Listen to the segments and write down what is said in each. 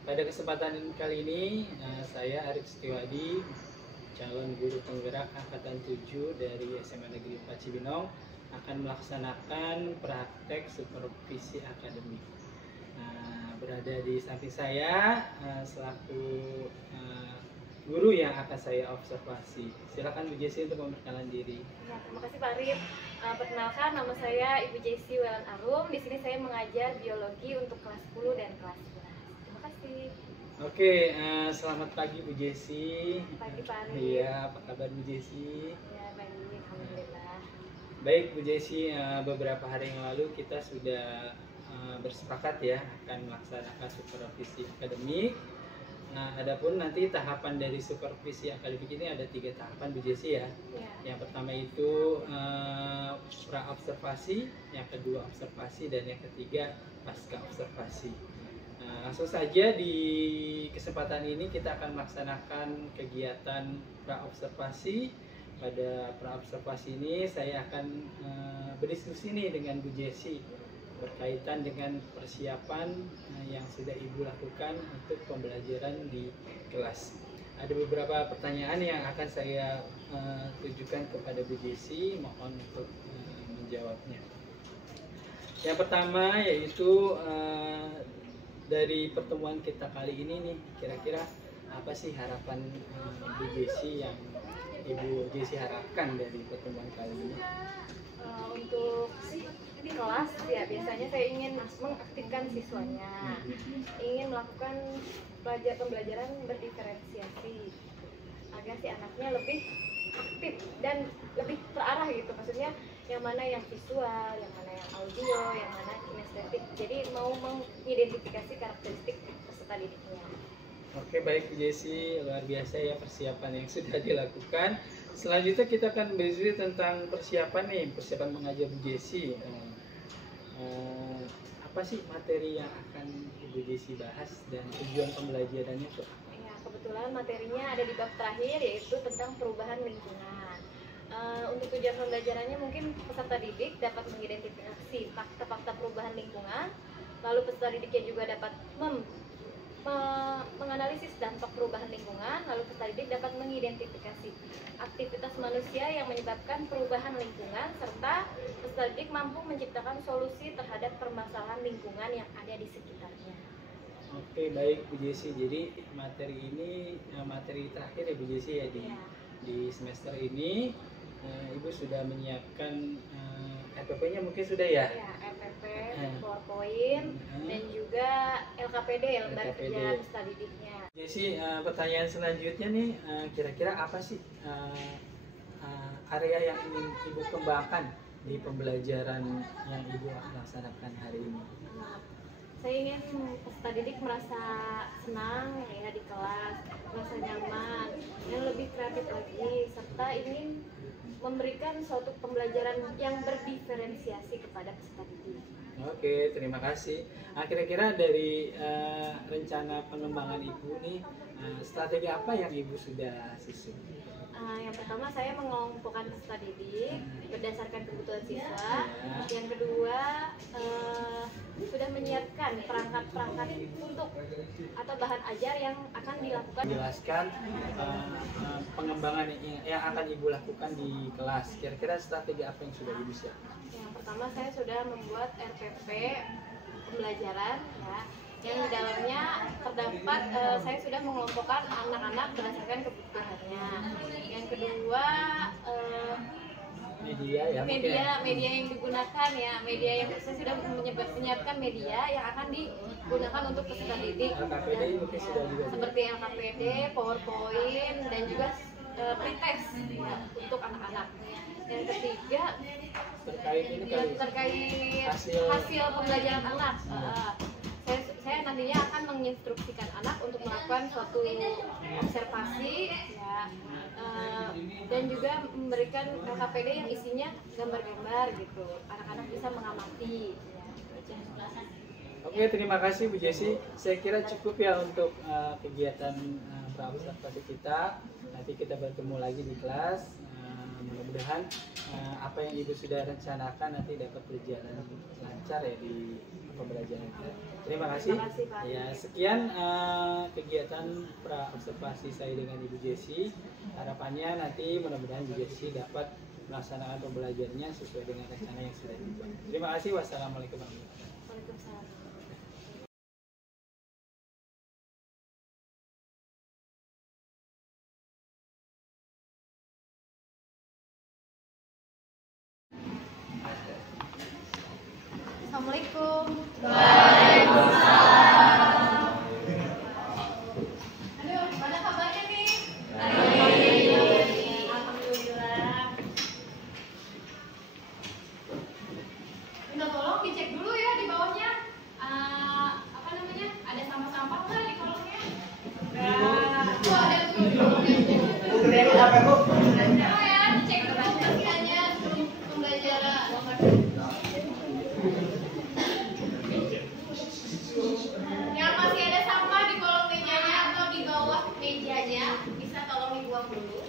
Pada kesempatan kali ini, saya Arif Setiwadi, calon guru penggerak Angkatan 7 dari SMA Negeri 4 Cibinong, akan melaksanakan praktek supervisi akademik. Berada di samping saya selaku guru yang akan saya observasi. Silakan Bu Jessi untuk memperkenalkan diri. Ya, terima kasih Pak Arif. Perkenalkan, nama saya Ibu Jessi Welan Arum. Di sini saya mengajar biologi untuk kelas 10 dan kelas 11. Terima kasih. Oke, selamat pagi Bu Jessi. Pagi Pak Arif. Iya, apa kabar Bu Jessi? Ya, baik, alhamdulillah. Baik Bu Jessi, beberapa hari yang lalu kita sudah bersepakat ya akan melaksanakan supervisi akademik. Adapun nanti tahapan dari supervisi akademik ini ada 3 tahapan Bu Jessi ya. Yang pertama itu pra observasi, yang kedua observasi, dan yang ketiga pasca observasi. Langsung saja di kesempatan ini kita akan melaksanakan kegiatan pra observasi. Pada pra observasi ini saya akan berdiskusi nih dengan Bu Jessi berkaitan dengan persiapan yang sudah Ibu lakukan untuk pembelajaran di kelas. Ada beberapa pertanyaan yang akan saya tujukan kepada Bu Jessi, mohon untuk menjawabnya. Yang pertama yaitu dari pertemuan kita kali ini nih, kira-kira apa sih harapan Bu Jessi yang Ibu Jessi harapkan dari pertemuan kali ini? Untuk kelas ya, biasanya saya ingin mengaktifkan siswanya, ingin melakukan pembelajaran berdiferensiasi agar si anaknya lebih aktif dan lebih terarah gitu. Maksudnya yang mana yang visual, yang mana yang audio, yang mana kinestetik. Jadi mau mengidentifikasi karakteristik peserta didiknya. Oke, baik Bu Jessi, luar biasa ya persiapan yang sudah dilakukan. Selanjutnya kita akan berdiskusi tentang persiapan mengajar Bu Jessi. Apa sih materi yang akan Ibu Jessi bahas dan tujuan pembelajarannya tuh? Ya, kebetulan materinya ada di bab terakhir, yaitu tentang perubahan lingkungan. Untuk tujuan pembelajarannya mungkin peserta didik dapat mengidentifikasi fakta-fakta perubahan lingkungan, lalu peserta didiknya juga dapat menganalisis dampak perubahan lingkungan, lalu peserta didik dapat mengidentifikasi aktivitas manusia yang menyebabkan perubahan lingkungan, serta peserta didik mampu menciptakan solusi terhadap permasalahan lingkungan yang ada di sekitarnya. Oke, baik Bu Jessi. Jadi materi ini materi terakhir ya Bu Jessi ya di semester ini. Ibu sudah menyiapkan RPP-nya mungkin sudah ya? Ya, RPP, PowerPoint, dan juga LKPD, lembar kerja peserta didiknya. Jessi, pertanyaan selanjutnya nih, kira-kira apa sih area yang ingin Ibu kembangkan di pembelajaran yang Ibu laksanakan hari ini? Saya ingin peserta didik merasa senang ya di kelas, merasa nyaman, dan lebih kreatif lagi, serta ingin memberikan suatu pembelajaran yang berdiferensiasi kepada peserta didik. Oke, terima kasih. Kira-kira dari rencana pengembangan Ibu nih, strategi apa yang Ibu sudah susun? Yang pertama, saya mengelompokkan peserta didik berdasarkan kebutuhan siswa. Yang kedua, sudah menyiapkan perangkat-perangkat untuk atau bahan ajar yang akan dilakukan. Jelaskan pengembangan yang akan Ibu lakukan di kelas. Kira-kira strategi apa yang sudah Ibu siapkan? Yang pertama, saya sudah membuat RPP pembelajaran ya, yang di dalamnya terdapat saya sudah mengelompokkan anak-anak berdasarkan kebutuhannya. Yang kedua, media yang digunakan ya, media yang saya sudah menyiapkan media yang akan digunakan untuk peserta didik. LKPD mungkin sudah juga seperti LKPD, PowerPoint, dan juga pretest ya, untuk anak-anak. Yang ketiga, terkait hasil pembelajaran anak. Saya nantinya akan menginstruksikan anak untuk melakukan suatu observasi ya, dan juga memberikan LKPD yang isinya gambar-gambar gitu, anak-anak bisa mengamati ya. Oke, terima kasih Bu Jessi. Saya kira cukup ya untuk kegiatan pra observasi kita. Nanti kita bertemu lagi di kelas. mudah-mudahan apa yang Ibu sudah rencanakan nanti dapat berjalan lancar ya di pembelajaran kita. Terima kasih. Terima kasih, Pak. Ya, sekian kegiatan pra observasi saya dengan Ibu Jessi. Harapannya nanti mudah-mudahan Ibu Jessi dapat melaksanakan pembelajarannya sesuai dengan rencana yang sudah dibuat. Terima kasih. Wassalamualaikum warahmatullahi wabarakatuh. Waalaikumsalam. Assalamualaikum. Aduh, mana kabarnya nih? Alhamdulillah. Minta tolong dicek dulu ya di bawahnya. Apa namanya? Ada sampah-sampah nggak di kolongnya? Oh, ada tuh. Oh ya, dicek dulu kebersihannya sebelum pembelajaran. Yang masih ada sampah di kolong mejanya atau di bawah mejanya bisa tolong dibuang dulu.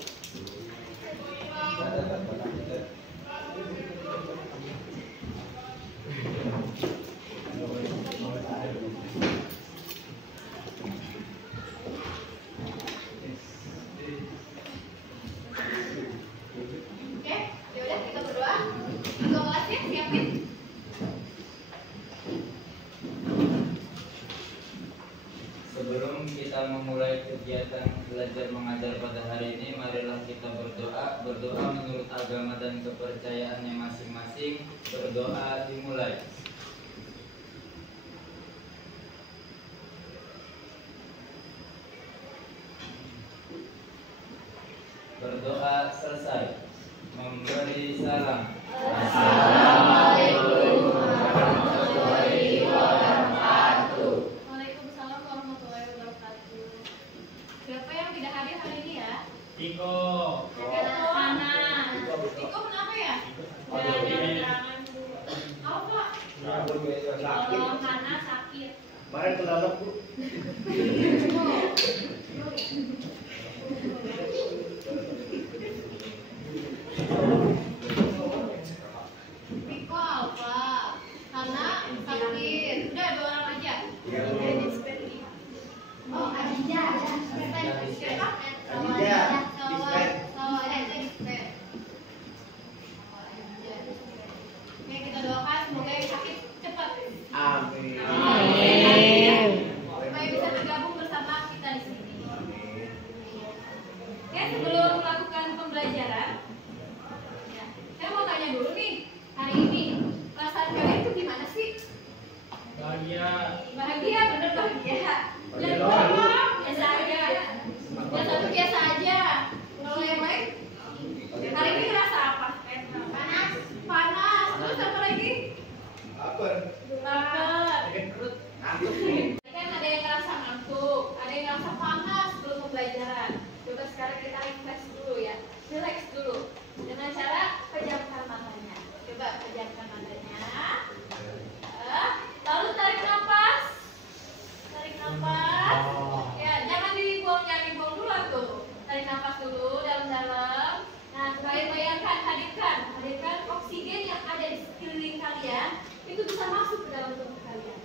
Oke, yaudah kita berdoa. Doa kelasnya siapin. Sebelum kita memulai kegiatan belajar mengajar pada hari ini, marilah kita berdoa. Berdoa menurut agama dan kepercayaannya masing-masing. Berdoa dimulai. Berdoa selesai. Memberi salam. Assalamualaikum warahmatullahi wabarakatuh. Waalaikumsalam warahmatullahi wabarakatuh. Siapa yang tidak hadir hari ini ya? Tiko. Hana. Tiko kenapa ya? Ada tangan dulu. Apa? Kalau Hana sakit. Kemarin kenapa Bu? Tiko apa? Hana sakit. Udah 2 orang aja. Oh, Adija. Siapa? Adija. Oke, kita doakan semoga yang sakit cepat. Amin. Supaya bisa bergabung bersama kita di sini. Oke, sebelum melakukan pembelajaran, ya, saya mau tanya dulu nih, hari ini perasaan kalian itu gimana sih? Bahagia. Bahagia, bener bahagia. Yang Bahagia. kedua, biasa aja. Yang satu biasa aja. Kalau yang lain, hari ini ngerasa apa? Panas. Panas. Terus apa lagi? Lapar. Lapar. Ngantuk. Kan ada yang ngerasa ngantuk, ada yang ngerasa panas sebelum pembelajaran. Coba sekarang kita refresh dulu ya, relax dulu dengan cara pejamkan matanya. Coba pejamkan matanya. Lalu tarik nafas, tarik nafas. Ya, jangan dibuang dulu tuh. Tarik nafas dulu dalam-dalam. Nah, bayangkan, hadirkan oksigen yang ada di sekeliling kalian itu bisa masuk ke dalam tubuh kalian.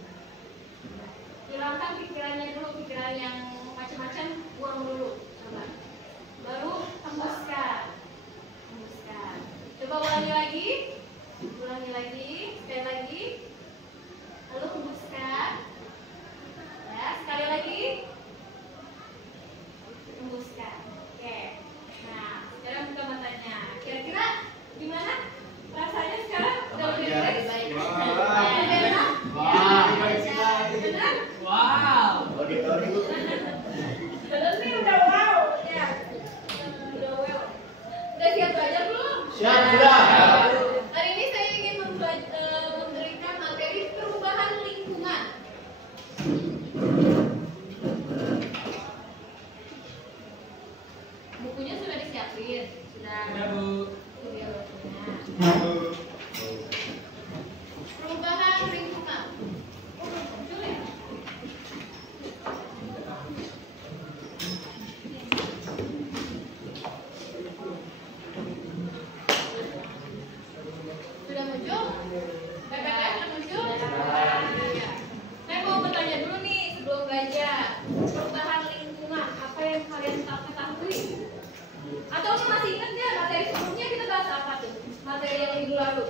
masih ingat nggak materi sebelumnya kita bahas apa tuh? Materi yang minggu lalu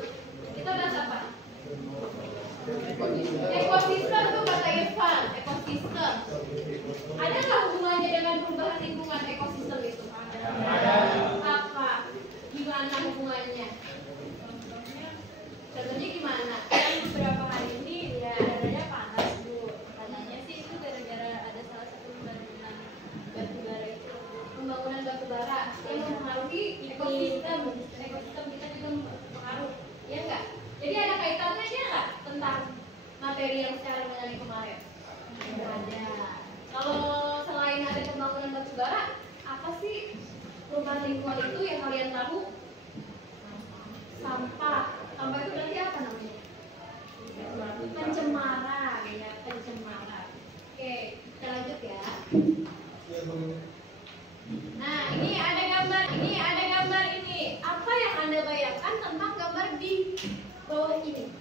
kita bahas apa? Ekosistem tuh kata Irfan, ekosistem. Ada nggak hubungannya dengan perubahan lingkungan ekosistem itu? Ada. Apa? Gimana hubungannya? Contohnya gimana? Kan beberapa hari ini ya adanya panas Bu. Katanya sih itu gara-gara ada salah satu pembangunan batu bara itu. Pembangunan batu bara yang mempengaruhi ekosistem kita juga berpengaruh, ya enggak? Jadi ada kaitannya aja nggak tentang materi yang secara mengenai kemarin? Ada. Kalau selain ada pembangunan batu bara, apa sih perubahan lingkungan itu yang kalian tahu? Sampah. Sampah itu berarti apa namanya? Pencemaran, ya pencemaran. Oke, kita lanjut ya. Nah, ini ada gambar ini. Apa yang Anda bayangkan tentang gambar di bawah ini?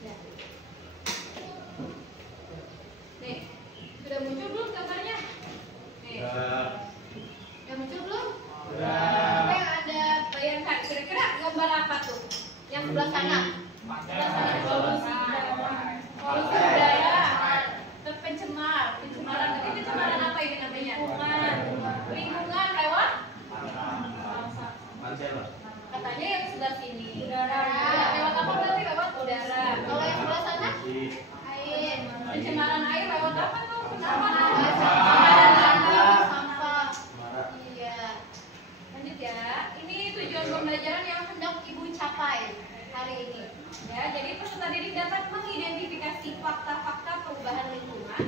Nah. Nih, sudah muncul belum gambarnya? Nih. Sudah muncul belum? Apa yang Anda bayangkan? Kira-kira gambar apa tuh? Yang sebelah sana? Sebelah sana polusi udara. Pencemaran. Tapi pencemaran apa ini namanya? Lingkungan lewat? Katanya yang sebelah sini. Udara. Lewat apa berarti? Lewat udara. Kalau yang sebelah sana? Air. Pencemaran air lewat apa tuh? Sampah. Iya. Lanjut ya. Ini tujuan pembelajaran yang hendak Ibu capai hari ini. Ya, jadi peserta didik dapat mengidentifikasi fakta-fakta perubahan lingkungan.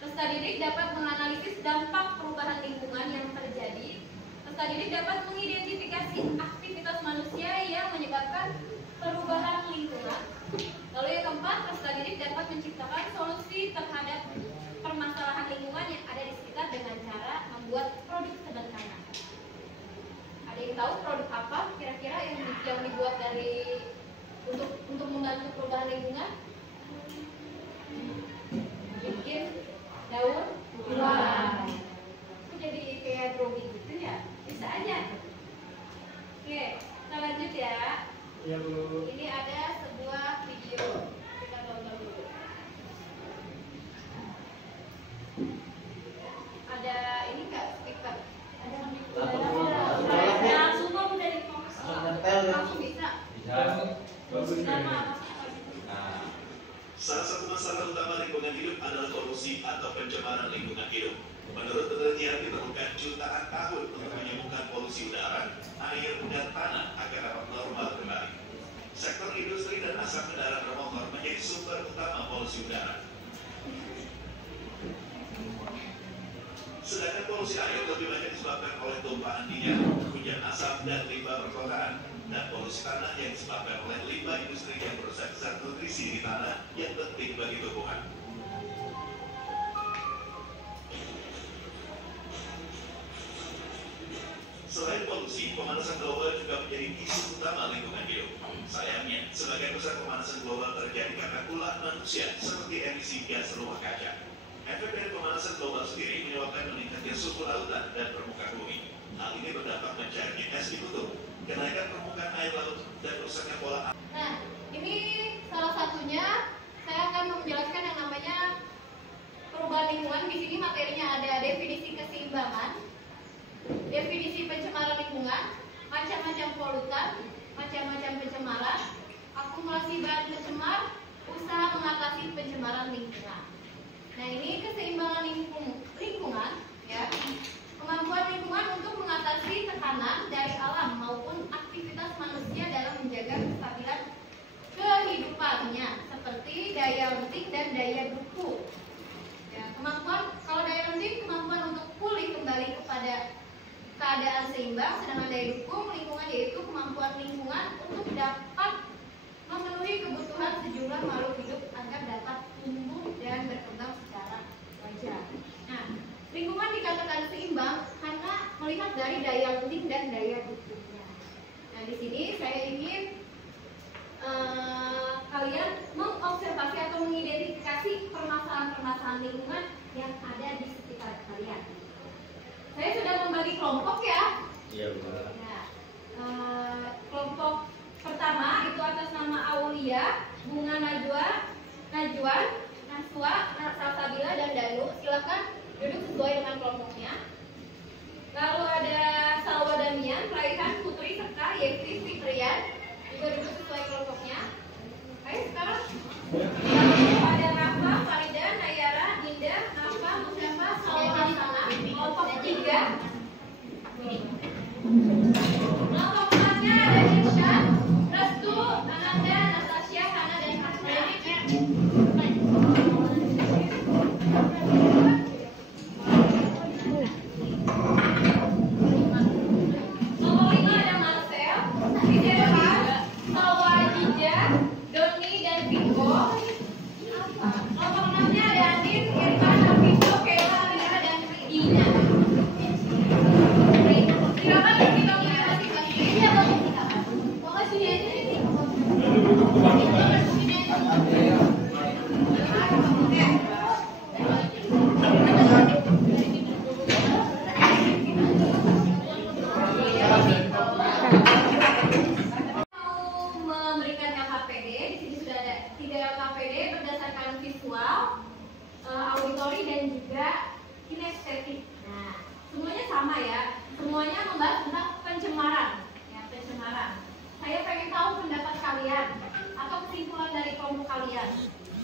Peserta didik dapat menganalisis dampak perubahan lingkungan yang terjadi. Peserta didik dapat mengidentifikasi aktivitas manusia yang menyebabkan perubahan lingkungan. Lalu yang keempat, peserta didik dapat menciptakan solusi terhadap permasalahan lingkungan yang ada di sekitar dengan cara membuat produk sederhana. Ada yang tahu produk apa kira-kira yang dibuat dari untuk membantu perubahan lingkungan? Bikin daur ulang. Jadi kayak drawing gitu ya? Bisa aja. Oke, kita lanjut ya. Ya Bu. Ini ada sebuah video. Kita tonton dulu. Ada ini nggak speaker? Ada langsung kamu dari langsung bisa. Salah satu masalah utama lingkungan hidup adalah polusi atau pencemaran lingkungan hidup. Menurut penelitian diperlukan jutaan tahun untuk menyembuhkan polusi udara, air, dan tanah agar dapat normal kembali. Sektor industri dan asap kendaraan bermotor menjadi sumber utama polusi udara. Sedangkan polusi air lebih banyak disebabkan oleh tumpahan minyak, hujan asap, dan limbah perkotaan. Dan polusi tanah yang disebabkan oleh limbah industri yang merusak zat nutrisi di tanah yang penting bagi tumbuhan. Selain polusi, pemanasan global juga menjadi isu utama lingkungan hidup. Sayangnya, sebagian besar pemanasan global terjadi karena ulah manusia seperti emisi gas rumah kaca. Efek dari pemanasan global sendiri menyebabkan meningkatnya suhu lautan dan permukaan bumi. Hal ini berdampak mencairnya es di kutub, kenaikan permukaan air laut, dan rusaknya pola. Nah, ini salah satunya saya akan menjelaskan yang namanya perubahan lingkungan. Di sini materinya ada definisi keseimbangan, definisi pencemaran lingkungan, macam-macam polutan, macam-macam pencemaran, akumulasi bahan pencemar, usaha mengatasi pencemaran lingkungan. Nah, ini keseimbangan lingkungan, ya. Kemampuan lingkungan untuk mengatasi tekanan dari alam maupun aktivitas manusia dalam menjaga kestabilan kehidupannya, seperti daya lenting dan daya dukung. Ya, kalau daya lenting kemampuan untuk pulih kembali kepada keadaan seimbang, sedangkan daya dukung lingkungan yaitu kemampuan lingkungan untuk dapat memenuhi kebutuhan sejumlah makhluk hidup agar dapat tumbuh dan berkembang secara wajar. Nah, lingkungan dikatakan seimbang karena melihat dari daya lenting dan daya dukungnya. Nah, di sini saya ingin kalian mengobservasi atau mengidentifikasi permasalahan-permasalahan lingkungan yang ada di sekitar kalian. saya sudah membagi kelompok ya. Iya, Bu. Ya. Kelompok pertama itu atas nama Aulia, Bunga Najwan, Naswa, Salsabila, dan Danu. Silakan duduk sesuai dengan kelompoknya. Lalu ada Salwa Damian, Raihan, Putri, serta Yevri Fitrian, juga duduk sesuai kelompoknya. Ayo sekarang. Lalu ada Rafa, Farida, Nayara, Dinda, Nafa, Mustafa, Salwa Hasanah, kelompok 3. Kelompok 4-nya ada Irsyad, Restu, Ananda, Natasha, Hana, dan Hasna. Nomor 5 ada Marcel, Rizerha, Salwa Jija, Doni, dan Viko. Nomor 6-nya ada Andin, Irfan, Viko, Kela, Amira, dan Dina. Silakan kita mulai masing-masing. Iya, Bang. Pokoknya sini aja ini. Mau memberikan LKPD, di sini sudah ada 3 LKPD berdasarkan visual, auditori, dan juga kinestetik. Nah, semuanya sama ya. Semuanya membahas tentang pencemaran. Ya, pencemaran. Saya pengen tahu pendapat kalian atau kesimpulan dari kelompok kalian.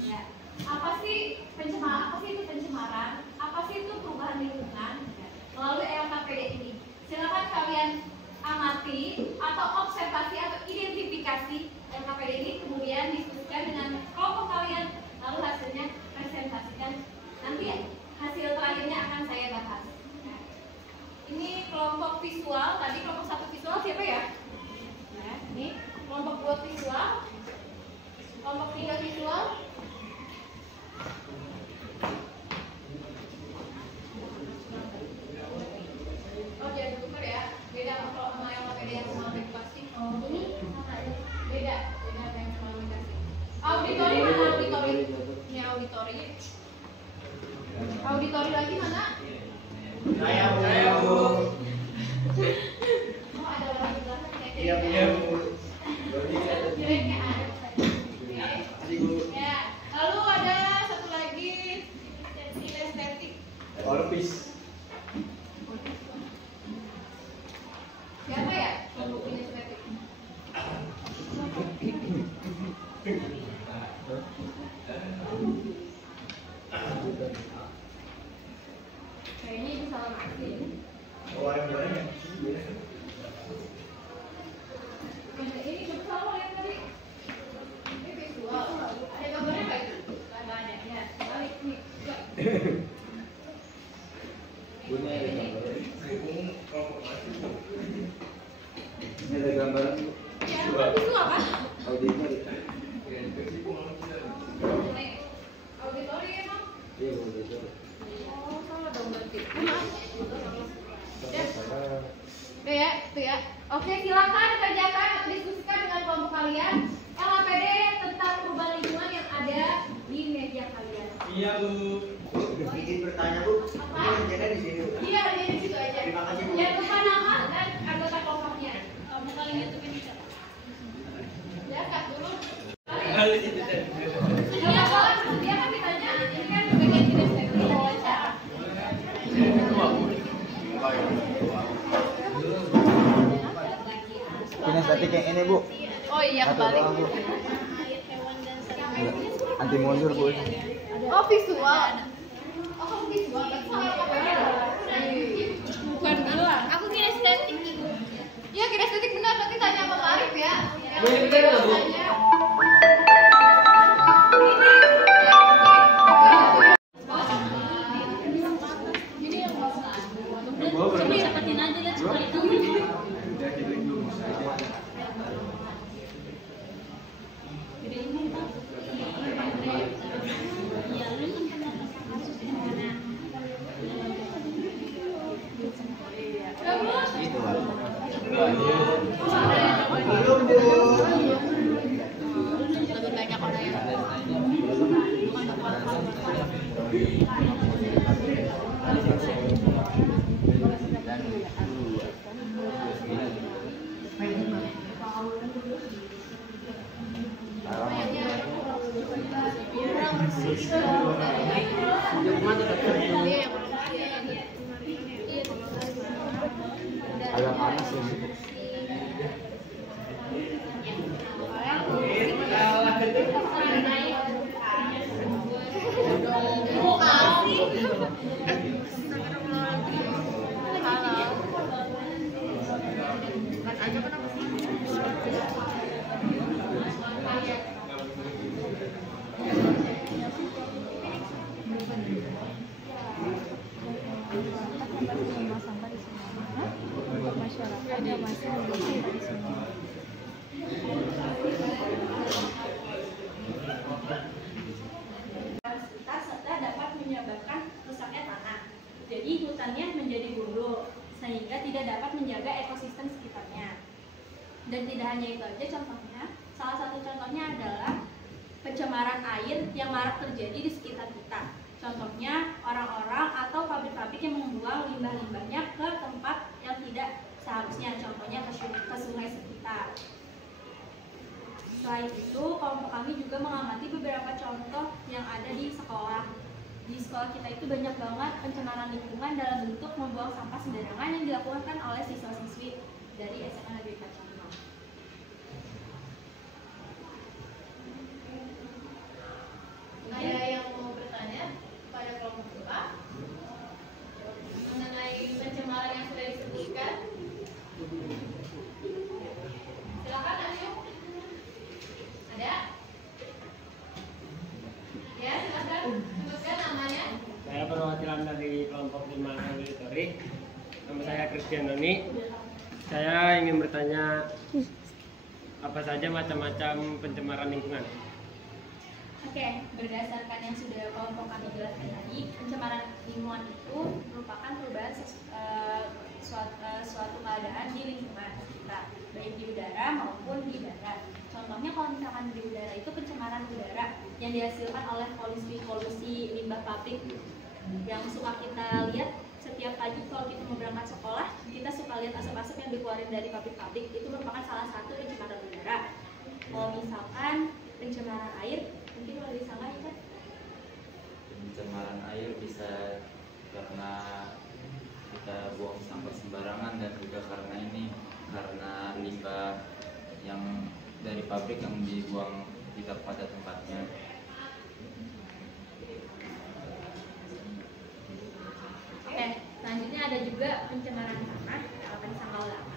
Ya. Apa sih pencemaran? Apa sih itu pencemaran? Apa sih itu perubahan lingkungan? Ya. Melalui LKPD ini. Silakan kalian amati atau observasi atau identifikasi LKPD ini, kemudian diskusikan dengan kelompok kalian, lalu hasilnya presentasikan. Nanti hasil terakhirnya akan saya bahas. Nah, ini kelompok visual, tadi kelompok 1 visual siapa ya? Nah, ini kelompok 2 visual, kelompok 3 visual. Oh, jangan tukar ya. Beda sama yang LKPD yang sama edukasi. Ini sama ya. Beda sama yang sama edukasi. Auditori mana auditori? Ini auditori. Auditori lagi mana? Saya, Bu. Oh, ada orang di belakang ya. Iya, Bu. Jeleknya ada. Oke. Ya. Lalu ada satu lagi kinestetik. Orpis. Siapa ya? Kelompok kinestetik. Kayaknya itu salah Martin. Orang-orang yang Ini bersama lihat tadi. Ini visual. Ada gambarnya nggak itu? Nggak ada. Ya, balik nih. Punya ada gambar. Ini ada gambaran. Ya, visual kan? Auditor. Auditori emang. Iya, auditor. Oh, salah dong berarti. Udah ya, itu ya. Oke, silakan kerjakan atau diskusikan dengan kelompok kalian LKPD tentang perubahan lingkungan yang ada di media kalian. Iya, Bu. Izin bertanya, Bu. Apa? Ini kerjanya di sini, Bu. Iya, dia di situ aja. Terima kasih, Bu. Jangan lupa nama dan anggota kelompoknya. Kamu kalian itu bisa. Ya, Kak, dulu. Balik itu teh. Iya, Kak. Dia kan ditanya, ini kan bagian kinestetik wawancara. Kinestetik yang ini, Bu. Oh iya, Satu kembali. doang, Bu. Anti mundur, Bu. Oh, visual. Oh, visual. Bukan gelar. Aku kinestetik. Ya, kinestetik benar. Nanti tanya sama Pak Arif ya. Boleh bener nggak, Bu? Itu, Bu. Belum, Bu. Lebih banyak orang yang Agak panas ya. serta dapat menyebabkan rusaknya tanah. Jadi hutannya menjadi gundul sehingga tidak dapat menjaga ekosistem sekitarnya. Dan tidak hanya itu aja contohnya, salah satu contohnya adalah pencemaran air yang marak terjadi di sekitar kita. Contohnya orang-orang atau pabrik-pabrik yang membuang limbah-limbahnya ke tempat yang tidak seharusnya, contohnya ke sungai sekitar. Selain itu, kelompok kami juga mengamati beberapa contoh yang ada di sekolah. Di sekolah kita itu banyak banget pencemaran lingkungan dalam bentuk membuang sampah sembarangan yang dilakukan oleh siswa-siswi dari SMA Negeri Kacamata. Ada yang mau bertanya pada kelompok doa mengenai pencemaran yang sudah disebutkan? Silakan Ayu. Ada? Ya, silakan sebutkan namanya. Saya perwakilan dari kelompok 5 auditori. Nama saya Christian Doni. Saya ingin bertanya apa saja macam-macam pencemaran lingkungan. Oke, berdasarkan yang sudah kelompok kami jelaskan tadi, pencemaran lingkungan itu merupakan perubahan suatu keadaan di lingkungan kita, baik di udara maupun di darat. Contohnya kalau misalkan di udara itu pencemaran udara yang dihasilkan oleh polusi limbah pabrik yang suka kita lihat setiap pagi kalau kita mau berangkat sekolah, kita suka lihat asap-asap yang dikeluarin dari pabrik-pabrik. Itu merupakan salah satu pencemaran udara. Kalau misalkan pencemaran air, mungkin kalau disangka ya kan? Pencemaran air bisa karena kita buang sampah sembarangan dan juga karena limbah yang dari pabrik yang dibuang tidak pada tempatnya. Oke, selanjutnya ada juga pencemaran tanah atau disangka ulama.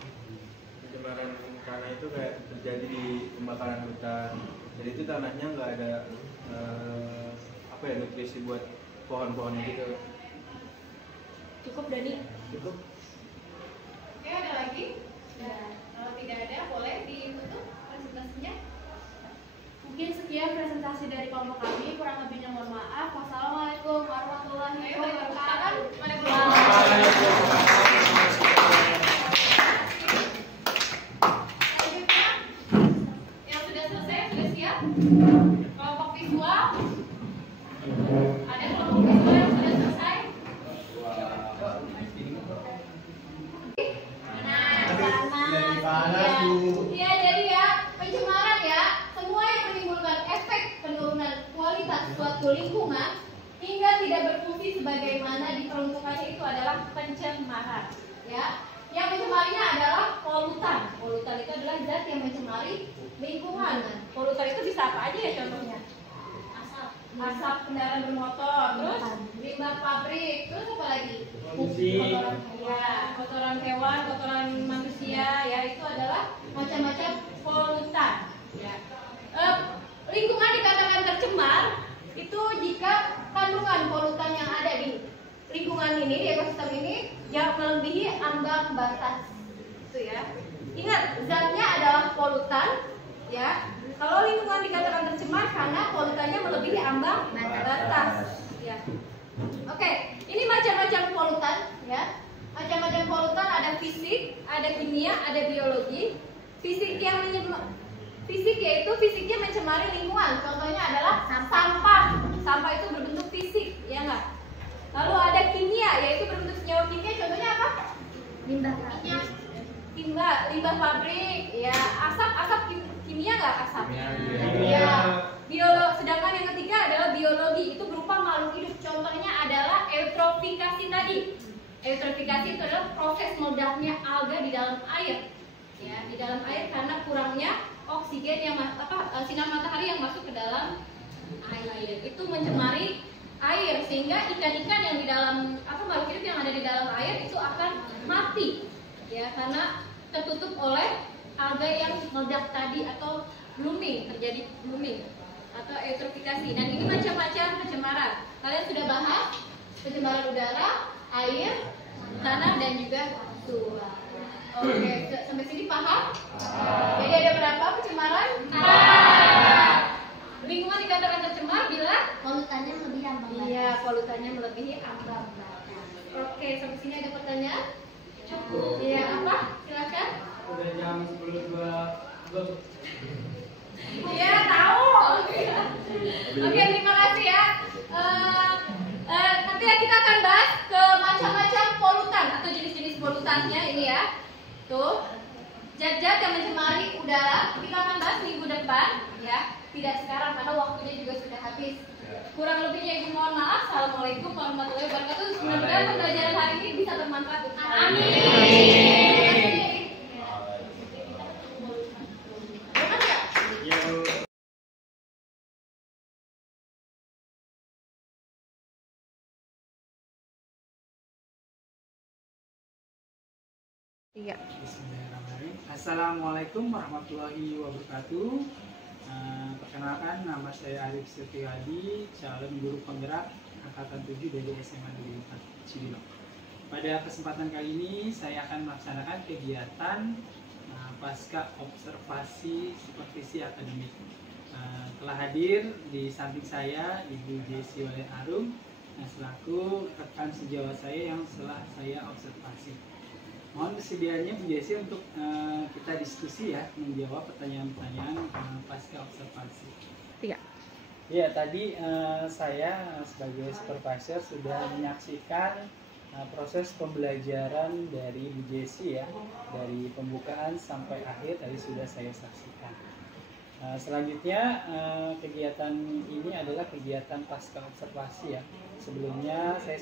Pencemaran tanah itu kayak terjadi di pembakaran hutan. Jadi itu tanahnya nggak ada nutrisi buat pohon-pohonnya gitu. Cukup Dani? Cukup. Oke, ada lagi? Ya, kalau tidak ada boleh ditutup presentasinya. Mungkin sekian presentasi dari kelompok kami, kurang lebihnya mohon maaf. Wassalamualaikum warahmatullahi wabarakatuh. Selanjutnya, yang sudah selesai, sudah siap? Kelompok visual. Ada kelompok visual yang sudah selesai? Iya, jadi ya, pencemaran ya, semua yang menimbulkan efek penurunan kualitas suatu lingkungan hingga tidak berfungsi sebagaimana diperuntukannya itu adalah pencemaran. Ya, yang mencemarinya adalah polutan. Polutan itu adalah zat yang mencemari lingkungan. Polutan itu bisa apa aja ya contohnya? Asap kendaraan bermotor, terus limbah pabrik, terus apa lagi? Kotoran hewan, kotoran manusia, ya itu adalah macam-macam polutan. Ya. Lingkungan dikatakan tercemar itu jika kandungan polutan yang ada di lingkungan ini, di ekosistem ini, yang melebihi ambang batas. Itu ya. Ingat, zatnya adalah polutan, ya. Kalau lingkungan dikatakan tercemar karena polutannya melebihi ambang batas. Ya. Oke, ini macam-macam polutan, ya. Macam-macam polutan ada fisik, ada kimia, ada biologi. Fisik yaitu fisiknya mencemari lingkungan. Contohnya adalah sampah. Sampah itu berbentuk fisik, ya enggak? Lalu ada kimia, yaitu berbentuk senyawa kimia. Contohnya apa? Limbah pabrik, ya. Asap kimia nggak asap? Kimia. Ya. Sedangkan yang ketiga adalah biologi, itu eutrofikasi tadi. Eutrofikasi itu adalah proses meledaknya alga di dalam air, ya, di dalam air karena kurangnya oksigen yang sinar matahari yang masuk ke dalam air. Itu mencemari air sehingga ikan-ikan yang di dalam makhluk hidup yang ada di dalam air itu akan mati, ya, karena tertutup oleh alga yang meledak tadi atau blooming, terjadi blooming atau eutrofikasi. Dan ini macam-macam pencemaran. Kalian sudah bahas pencemaran udara, air, tanah, dan juga suara. Oke, sampai sini paham? Jadi ada berapa pencemaran? Lingkungan dikatakan tercemar bila polutannya melebihi ambang batas. Iya, polutannya melebihi ambang batas. Oke, sampai sini ada pertanyaan? Cukup. Iya, apa? Silakan. Udah jam 10.02. Iya, tahu. Oke, terima kasih ya. Nanti kita akan bahas ke macam-macam polutan atau jenis-jenis polutannya ini ya. Tuh, zat-zat yang mencemari udara kita akan bahas minggu depan ya. Tidak sekarang karena waktunya juga sudah habis. Kurang lebihnya Ibu mohon maaf. Assalamualaikum warahmatullahi wabarakatuh. Semoga pembelajaran hari ini bisa bermanfaat. Amin. Iya. Bismillahirrahmanirrahim. Assalamualaikum warahmatullahi wabarakatuh. Perkenalkan, nama saya Arif Setiadi, calon guru penggerak angkatan 7 dari SMA Negeri 4 Cibinong. Pada kesempatan kali ini saya akan melaksanakan kegiatan pasca observasi supervisi akademik. Telah hadir di samping saya Ibu Jessi Arum selaku rekan sejawat saya yang telah saya observasi. Mohon kesediaannya Bu Jessi untuk kita diskusi ya, menjawab pertanyaan-pertanyaan pasca observasi. Iya. Ya, tadi saya sebagai supervisor sudah menyaksikan proses pembelajaran dari Bu Jessi ya, dari pembukaan sampai akhir tadi sudah saya saksikan. Selanjutnya kegiatan ini adalah kegiatan pasca observasi ya. Sebelumnya saya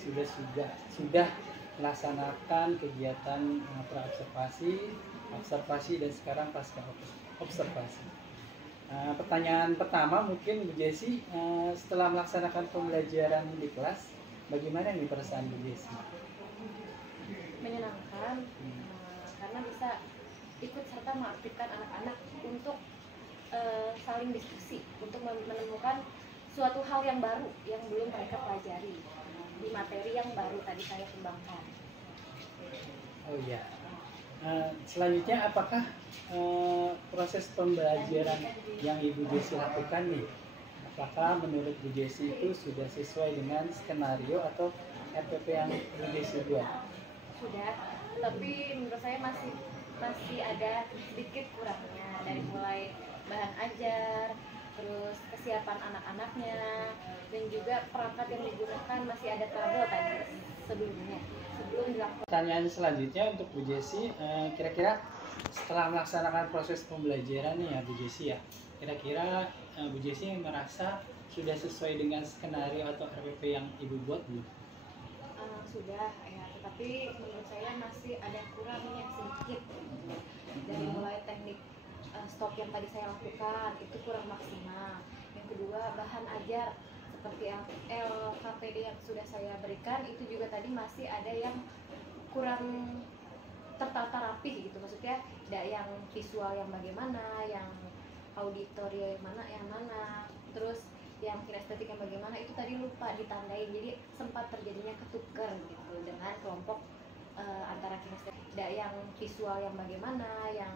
sudah melaksanakan kegiatan pra-observasi, observasi, dan sekarang pasca observasi. Pertanyaan pertama mungkin Bu Jessi, setelah melaksanakan pembelajaran di kelas, bagaimana nih perasaan Bu Jessi? Menyenangkan, karena bisa ikut serta mengaktifkan anak-anak untuk saling diskusi, untuk menemukan suatu hal yang baru yang belum mereka pelajari di materi yang baru tadi saya kembangkan. Oh iya. Selanjutnya apakah proses pembelajaran yang Ibu Jessi lakukan nih, apakah menurut Bu Jessi itu sudah sesuai dengan skenario atau RPP yang Bu Jessi buat? Sudah, tapi menurut saya masih ada sedikit kurangnya, dari mulai bahan ajar, terus kesiapan anak-anaknya, dan juga perangkat yang digunakan masih ada trouble tadi sebelum dilakukan. Pertanyaan selanjutnya untuk Bu Jessi, kira-kira setelah melaksanakan proses pembelajaran nih ya Bu Jessi ya, kira-kira Bu Jessi merasa sudah sesuai dengan skenario atau RPP yang Ibu buat belum? Sudah ya, tetapi menurut saya masih ada kurangnya sedikit, dari mulai teknik stop yang tadi saya lakukan itu kurang maksimal. Yang kedua, bahan ajar seperti LKPD yang sudah saya berikan itu juga tadi masih ada yang kurang tertata rapi gitu, maksudnya tidak yang visual yang bagaimana, yang auditory yang mana, terus yang kinestetik yang bagaimana itu tadi lupa ditandai, jadi sempat terjadinya ketukar gitu dengan kelompok antara kinestetik, tidak yang visual yang bagaimana, yang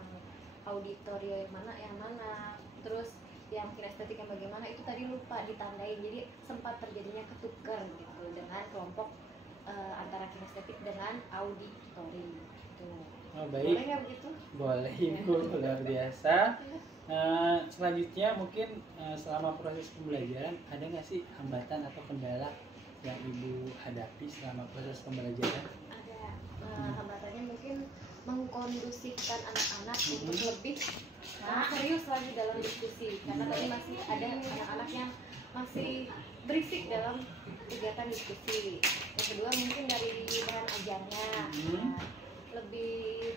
auditory yang mana, terus yang kinestetik yang bagaimana itu tadi lupa ditandai, jadi sempat terjadinya ketukar gitu dengan kelompok antara kinestetik dengan auditory gitu. Oh, baik. Boleh nggak begitu? Boleh Ibu, luar biasa. Selanjutnya mungkin selama proses pembelajaran ada nggak sih hambatan atau kendala yang Ibu hadapi selama proses pembelajaran? Ada. Hambatannya mungkin mengkondusifkan anak-anak untuk lebih serius lagi dalam diskusi, karena tadi masih ada anak-anak yang masih berisik dalam kegiatan diskusi. Yang kedua mungkin dari bahan ajarnya. Nah, lebih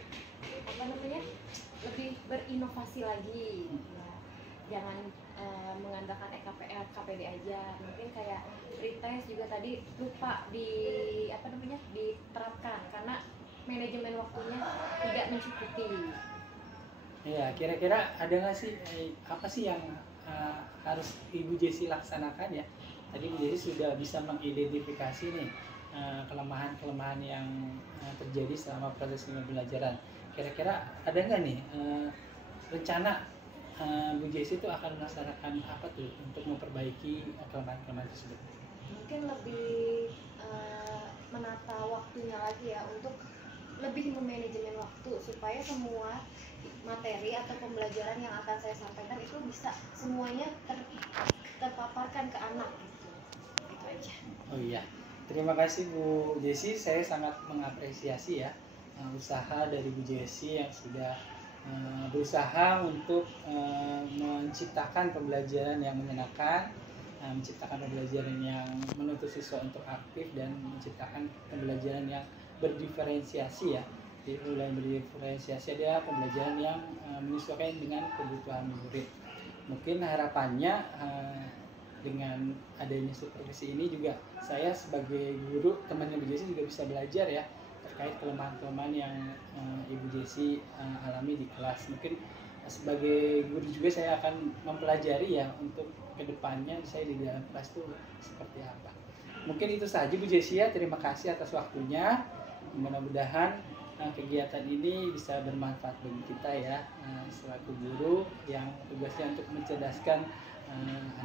apa namanya? Lebih berinovasi lagi. Nah, jangan mengandalkan KPD aja. Mungkin kayak pretest juga tadi lupa di apa namanya? Diterapkan karena manajemen waktunya tidak mencukupi. Ya, kira-kira ada nggak sih apa sih yang harus Ibu Jessi laksanakan ya? Tadi Bu Jessi sudah bisa mengidentifikasi nih kelemahan-kelemahan yang terjadi selama proses pembelajaran. Kira-kira ada nggak nih rencana Bu Jessi itu akan melaksanakan apa tuh untuk memperbaiki kelemahan-kelemahan tersebut? Mungkin lebih menata waktunya lagi ya, untuk lebih memanajemen waktu supaya semua materi atau pembelajaran yang akan saya sampaikan itu bisa semuanya terpaparkan ke anak gitu. Itu aja. Oh iya, terima kasih Bu Jessi. Saya sangat mengapresiasi ya usaha dari Bu Jessi yang sudah berusaha untuk menciptakan pembelajaran yang menyenangkan, menciptakan pembelajaran yang menuntut siswa untuk aktif, dan menciptakan pembelajaran yang berdiferensiasi ya. Jadi mulai berdiferensiasi ada pembelajaran yang menyesuaikan dengan kebutuhan murid. Mungkin harapannya dengan adanya supervisi ini juga saya sebagai guru, temannya Bu Jessi juga bisa belajar ya terkait kelemahan-kelemahan yang Ibu Jessi alami di kelas. Mungkin sebagai guru juga saya akan mempelajari ya untuk kedepannya saya di dalam kelas itu seperti apa. Mungkin itu saja Bu Jessi ya. Terima kasih atas waktunya. Mudah-mudahan kegiatan ini bisa bermanfaat bagi kita ya selaku guru yang tugasnya untuk mencerdaskan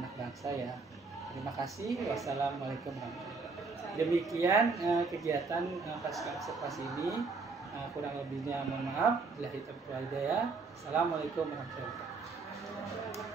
anak bangsa ya. Terima kasih. Wassalamualaikum warahmatullahi wabarakatuh. Demikian kegiatan pasukan observasi ini. Kurang lebihnya mohon maaf. Billahi taufiq wal hidayah. Assalamualaikum warahmatullahi wabarakatuh.